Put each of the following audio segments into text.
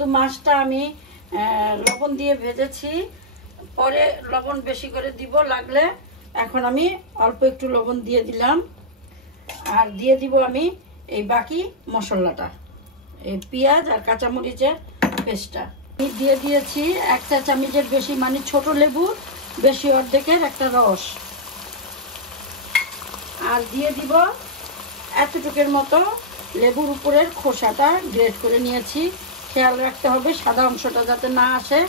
তো মাছটা আমি লবণ দিয়ে ভেজেছি, পরে লবণ বেশি করে দিব লাগলে। এখন আমি অল্প একটু লবণ দিয়ে দিলাম, আর দিয়ে দিব আমি এই বাকি মশলাটা, এই পেঁয়াজ আর কাঁচামরিচের পেস্টটা আমি দিয়ে দিয়েছি। 1 চা চামচের বেশি, মানে ছোট লেবুর বেশি অর্ধেকের একটা রস, আর দিয়ে দিব এতটুকুর মতো লেবুর উপরের খোসাটা গ্রেট করে নিয়েছি। খেয়াল রাখতে হবে সাদা অংশটা যাতে না আসে।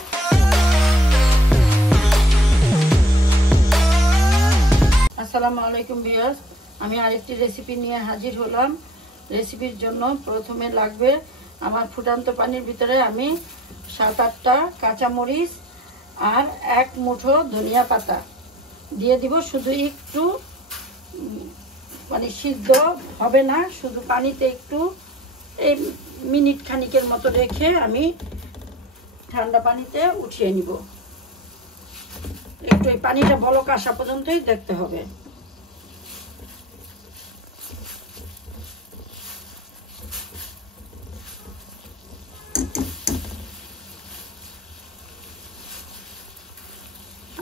আসসালামু আলাইকুম ভিউয়ার্স, আমি আরেকটি রেসিপি নিয়ে হাজির হলাম। রেসিপির জন্য প্রথমে লাগবে আমার ফুটান্ত পানির ভিতরে আমি 7-8টা কাঁচামরিচ আর 1 মুঠো ধনিয়া পাতা দিয়ে দিব। শুধু একটু মানে সিদ্ধ হবে না, শুধু পানিতে একটু এই মিনিট খানিকের মতো রেখে আমি ঠান্ডা পানিতে উঠিয়ে নিব। একটু এই পানিটা বলক আসা পর্যন্তই দেখতে হবে।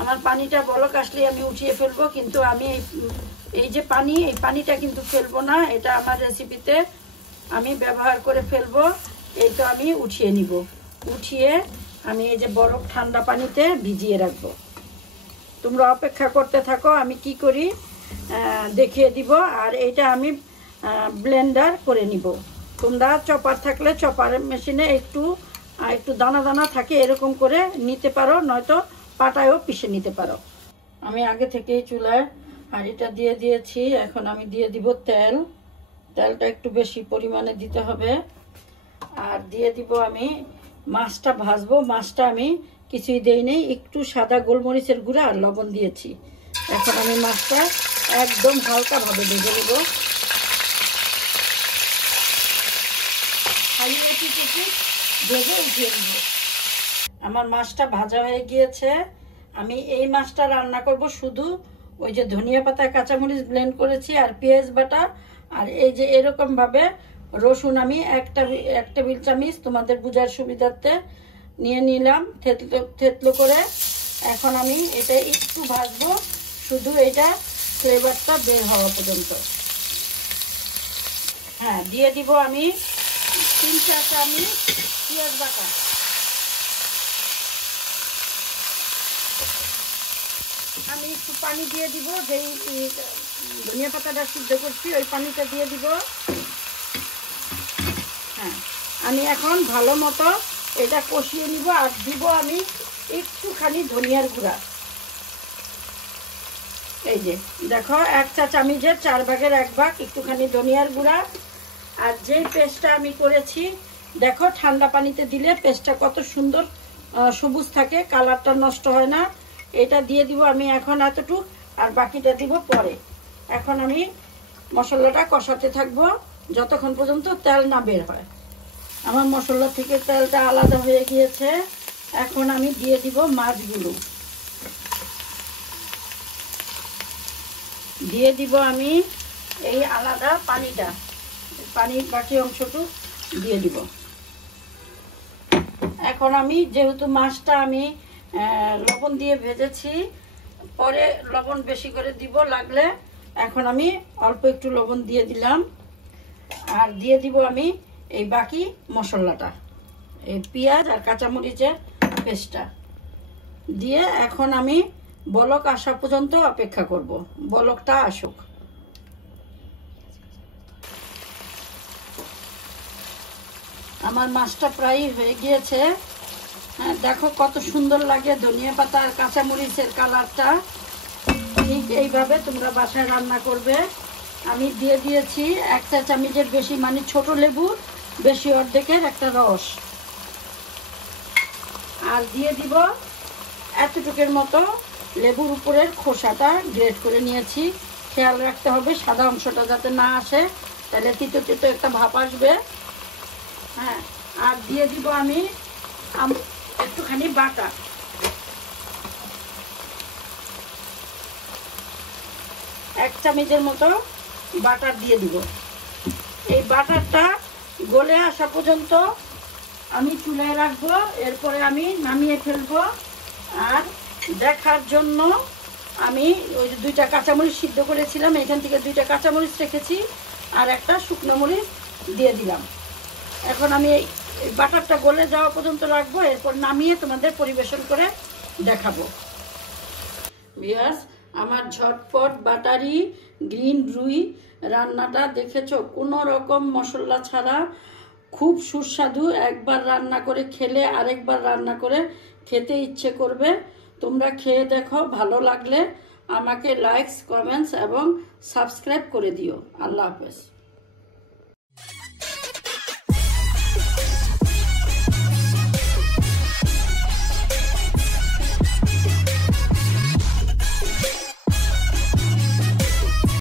আমার পানিটা বলক আসলে আমি উঠিয়ে ফেলবো, কিন্তু আমি এই যে এই পানিটা কিন্তু ফেলবো না, এটা আমার রেসিপিতে আমি ব্যবহার করে ফেলবো। এই তো আমি উঠিয়ে নিব, উঠিয়ে আমি এই যে বরফ ঠান্ডা পানিতে ভিজিয়ে রাখবো। তোমরা অপেক্ষা করতে থাকো, আমি কি করি দেখিয়ে দিব। আর এটা আমি ব্লেন্ডার করে নিব। তোমরা চপার থাকলে চপার মেশিনে একটু দানা দানা থাকে এরকম করে নিতে পারো, নয়তো পাটায়ও পিষে নিতে পারো। আমি আগে থেকেই চুলায় হাঁড়িটা দিয়ে দিয়েছি। এখন আমি দিয়ে দিব তেল। তেলটা একটু বেশি পরিমাণে দিতে হবে। আর দিয়ে দিব আমি মাছটা ভাজবো। মাছটা আমি কিছুই দেই নেই, একটু সাদা গোলমরিচের গুঁড়া আর লবণ দিয়েছি। এখন আমি মাছটা একদম হালকাভাবে ভেজে নেব। ভেজে উঠিয়ে নেব। আমার মাছটা ভাজা হয়ে গিয়েছে। আমি এই মাছটা রান্না করব শুধু ওই যে ধনিয়া পাতা কাঁচামরিচ ব্লেন্ড করেছি আর পেঁয়াজ বাটা, আর এই যে এরকম ভাবে রসুন আমি 1 টেবিল চামচ তোমাদের বোঝার সুবিধার্থে নিয়ে নিলাম থেতলো করে। এখন আমি এটা একটু ভাজবো, শুধু এটা ফ্লেভারটা বের হওয়া পর্যন্ত। হ্যাঁ, দিয়ে দিব আমি 3-4 চামচ পেঁয়াজ বাটা। আমি একটু পানি দিয়ে দিব, যেই ধনিয়া পাতাটা সিদ্ধ করছি ওই পানিটা দিয়ে দিব। হ্যাঁ, আমি এখন ভালো মতো এটা কষিয়ে নিব। আর দিব আমি একটুখানি ধনিয়ার গুঁড়া। এই যে দেখো 1 চা চামচের 4 ভাগের 1 ভাগ একটুখানি ধনিয়ার গুঁড়া। আর যেই পেস্টটা আমি করেছি দেখো, ঠান্ডা পানিতে দিলে পেস্টটা কত সুন্দর সবুজ থাকে, কালারটা নষ্ট হয় না। এটা দিয়ে দিব আমি এখন এতটুকু, আর বাকিটা দিব পরে। এখন আমি মশলাটা কষাতে থাকবো যতক্ষণ পর্যন্ত তেল না বের হয়। আমার মশলা থেকে তেলটা আলাদা হয়ে গিয়েছে। এখন আমি দিয়ে দিব মাছগুলো। দিয়ে দিব আমি এই আলাদা পানিটা, পানির বাকি অংশটুকু দিয়ে দিব। এখন আমি যেহেতু মাছটা আমি লবণ দিয়ে ভেজেছি, পরে লবণ বেশি করে দিব লাগলে। এখন আমি অল্প একটু লবণ দিয়ে দিলাম, আর দিয়ে দিব আমি এই বাকি মশলাটা, এই পেঁয়াজ আর কাঁচামরিচের পেস্টটা দিয়ে এখন আমি বলক আসা পর্যন্ত অপেক্ষা করব। বলকটা আসুক। আমার মাছটা প্রায় হয়ে গিয়েছে। হ্যাঁ, দেখো কত সুন্দর লাগে ধনিয়া পাতা আর কাঁচামরিচের কালারটা। ঠিক এইভাবে তোমরা বাসায় রান্না করবে। আমি দিয়ে দিয়েছি 1 চা চামচের বেশি, মানে ছোট লেবুর বেশি অর্ধেকের একটা রস, আর দিয়ে দিব এতটুকুর মতো লেবুর উপরের খোসাটা গ্রেট করে নিয়েছি। খেয়াল রাখতে হবে সাদা অংশটা যাতে না আসে, তাহলে তিতো তিতো একটা ভাব আসবে। হ্যাঁ, আর দিয়ে দিব আমি একটুখানি বাটা। 1 চামচের মতো বাটার দিয়ে দিব। এই বাটারটা গলে আসা পর্যন্ত আমি চুলায় রাখবো, এরপরে আমি নামিয়ে ফেলবো। আর দেখার জন্য আমি ওই যে 2টা কাঁচামরিচ সিদ্ধ করেছিলাম, এখান থেকে 2টা কাঁচামরিচ রেখেছি আর একটা শুকনো মরিচ দিয়ে দিলাম। এখন আমি এই বাটারটা গলে যাওয়া পর্যন্ত রাখবো, এরপর নামিয়ে তোমাদের পরিবেশন করে দেখাবো। ভিউয়ার্স, আমার ঝটপট বাটারি গ্রিন রুই রান্নাটা দেখেছো, কোনো রকম মশলা ছাড়া, খুব সুস্বাদু। একবার রান্না করে খেলে আরেকবার রান্না করে খেতে ইচ্ছে করবে। তোমরা খেয়ে দেখো, ভালো লাগলে আমাকে লাইকস, কমেন্টস এবং সাবস্ক্রাইব করে দিও। আল্লাহ হাফেজ।